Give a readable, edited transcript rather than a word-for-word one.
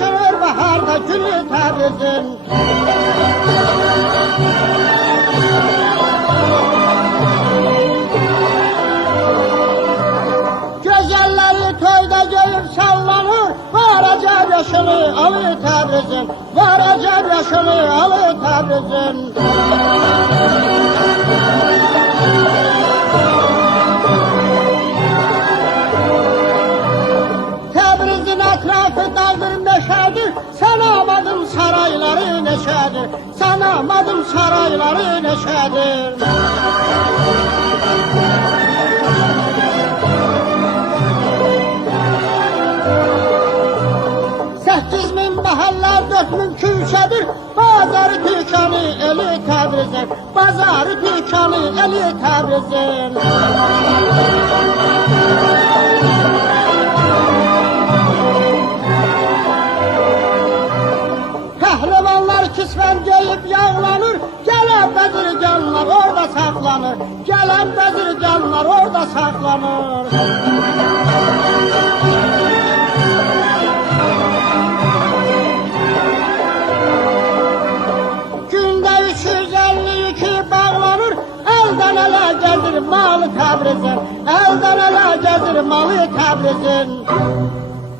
yaşanır baharda gülü Təbrizin. Güzelleri toyda görüp sallanır, var acayip yaşını alı Təbrizin, var acayip yaşını alı Təbrizin. Təbrizin etrafı dağdır meşədir, sanamadım sarayları neşədir, sanamadım sarayları neşədir. 8000 mahalla 4000 küçədir, bazarı Türkanı eli Təbrizin, bazarı Türkanı eli Təbrizin. Pəhlivanlar kisvən geyib yağlanır, gələn bəzirganlar orada saxlanır, gələn bəzirganlar orada saxlanır. Gündə 352 bağlanır, əldən ələ gəzir malı Təbrizin, əldən ələ gəzir malı Təbrizin.